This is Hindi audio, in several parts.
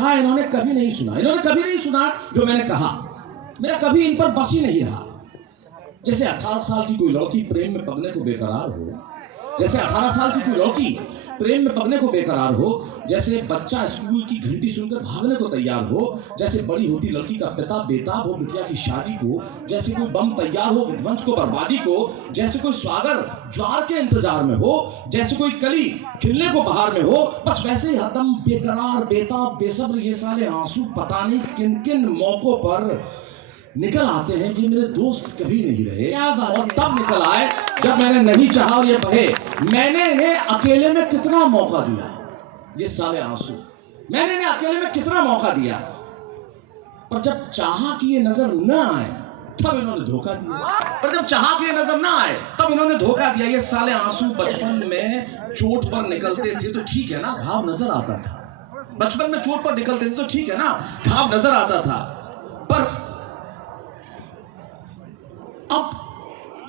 कहा इन्होंने कभी नहीं सुना, इन्होंने कभी नहीं सुना जो मैंने कहा। मेरा कभी इन पर बस ही नहीं रहा। जैसे 18 साल की कोई लड़की प्रेम में पगने को बेकरार हो, जैसे 18 साल की कोई लड़की प्रेम में पगने को बेकरार हो, जैसे बच्चा स्कूल की घंटी सुनकर भागने को तैयार हो, जैसे बड़ी होती लड़की का पिता बेताब हो बिटिया की शादी को, जैसे कोई बम तैयार हो विध्वंस को बर्बादी को, जैसे कोई स्वागर ज्वार के इंतजार में हो, जैसे कोई कली खिलने को बहार में हो, बस वैसे ही हरदम बेकरार बेताब बेसब्र ये साले आंसू पता नहीं किन किन मौकों पर निकल आते हैं कि मेरे दोस्त कभी नहीं रहे। और तब निकल आए जब मैंने नहीं चाहा और ये बहे। मैंने इन्हें अकेले में कितना मौका दिया, ये साले आंसू, मैंने इन्हें अकेले में कितना मौका दिया, पर जब चाहा कि ये नजर न आए तब इन्होंने धोखा दिया। पर जब चाहा कि ये नजर न आए तब इन्होंने धोखा दिया। ये साले आंसू बचपन में चोट पर निकलते थे तो ठीक है ना, घाव नजर आता था। बचपन में चोट पर निकलते थे तो ठीक है ना, घाव नजर आता था। पर अब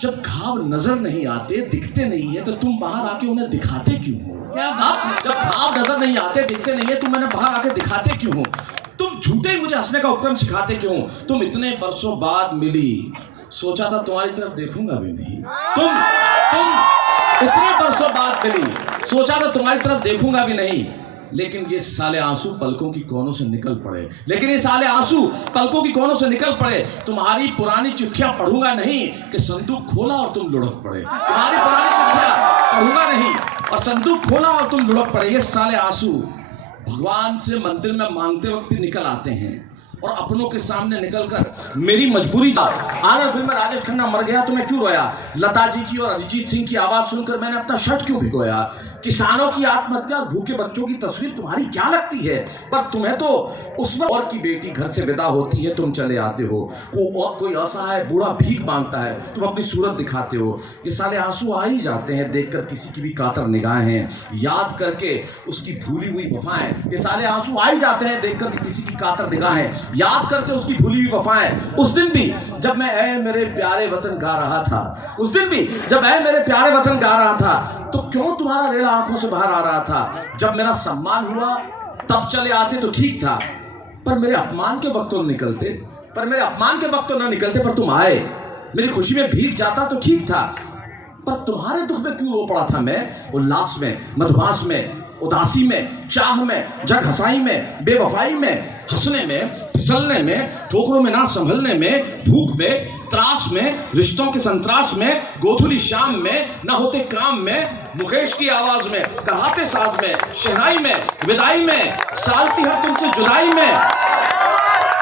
जब घाव नजर नहीं आते, दिखते नहीं है, तो तुम बाहर आके उन्हें दिखाते क्यों हो? अब जब घाव नजर नहीं आते, दिखते नहीं है, तुम मैंने बाहर आके दिखाते क्यों हो? तुम झूठे मुझे हंसने का उपक्रम सिखाते क्यों? तुम इतने बरसों बाद मिली, सोचा था तुम्हारी तरफ देखूंगा भी नहीं। तुम इतने बरसों बाद मिली, सोचा था तुम्हारी तरफ देखूंगा भी नहीं, लेकिन ये साले आंसू पलकों की कोनों से निकल पड़े। लेकिन ये साले आंसू पलकों की कोनों से निकल पड़े। तुम्हारी पुरानी चिट्ठियां पढ़ूंगा नहीं कि संदूक खोला और तुम लुढ़क पड़े। तुम्हारी पुरानी चिट्ठियां पढ़ूंगा नहीं और संदूक खोला और तुम लुढ़क पड़े। ये साले आंसू भगवान से मंदिर में मांगते वक्त निकल आते हैं और अपनों के सामने निकलकर मेरी मजबूरी। आनंद फिल्म में राजेश खन्ना मर गया तो मैं क्यों रोया? लता जी की और अरिजीत सिंह की आवाज सुनकर मैंने अपना शर्ट क्यों भिगोया? किसानों की आत्महत्या और भूखे बच्चों की तस्वीर तुम्हारी क्या लगती है? पर तुम्हें तो उस वक्त और की बेटी घर से विदा होती है, तुम चले आते हो। कोई असहाय बूढ़ा भीख मांगता है, तुम अपनी सूरत दिखाते हो। ये साले आंसू आ ही जाते हैं देखकर किसी की भी कातर निगाहें, याद करके उसकी भूली हुई वफाएं। ये साले आंसू आ ही जाते हैं देखकर किसी की कातर निगाहें, याद करके उसकी भूली हुई वफाएं। उस दिन भी जब मैं ऐ मेरे प्यारे वतन गा रहा था, उस दिन भी जब ऐ मेरे प्यारे वतन गा रहा था, तो क्यों तुम्हारा रेला आंखों से बाहर आ रहा था? जब मेरा सम्मान हुआ तब चले आते तो ठीक था, पर मेरे अपमान के वक्त तो निकलते, पर मेरे अपमान के वक्त तो ना निकलते, पर तुम आए। मेरी खुशी में भीग जाता तो ठीक था, पर तुम्हारे दुख में क्यों रो पड़ा था मैं? उल्लास में, मधुमास में, उदासी में, चाह में, जग हसाई में, बेवफाई में, हंसने में, फिसलने में, ठोकरों में ना संभलने में, भूख में, त्रास में, रिश्तों के संतरास में, गोधुली शाम में, न होते काम में, मुकेश की आवाज में, कहाते साज में, शहनाई में, विदाई में, सालती हर तुमसे जुदाई में,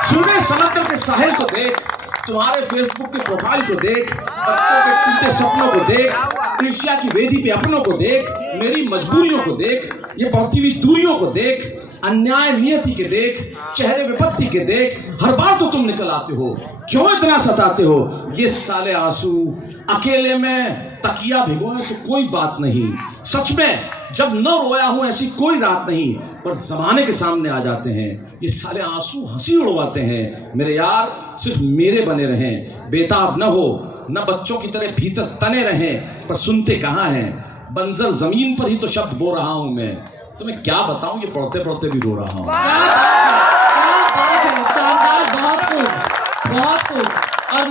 सुने समंदर के साहिल को देख, तुम्हारे फेसबुक के प्रोफाइल को देख, बच्चों के टूटे सपनों को देख, ईर्ष्या की वेदी पे अपनों को देख, मेरी मजबूरियों को देख, ये बढ़ती हुई दूरियों को देख, अन्याय नियति के देख, चेहरे विपत्ति के देख, हर बार तो तुम निकल आते हो, क्यों इतना सताते हो? ये साले आंसू अकेले में तकिया भिगोए तो कोई बात नहीं, सच में जब न रोया हूं ऐसी कोई रात नहीं, पर जमाने के सामने आ जाते हैं। ये साले आंसू हंसी उड़वाते हैं। मेरे यार सिर्फ मेरे बने रहें, बेताब न हो, न बच्चों की तरह भीतर तने रहें, पर सुनते कहाँ हैं? बंजर जमीन पर ही तो शब्द बो रहा हूं मैं, तुम्हें क्या बताऊं, ये पढ़ते पढ़ते भी रो रहा हूं। क्या बात है, शानदार, बहुत खूब, बहुत खूब। और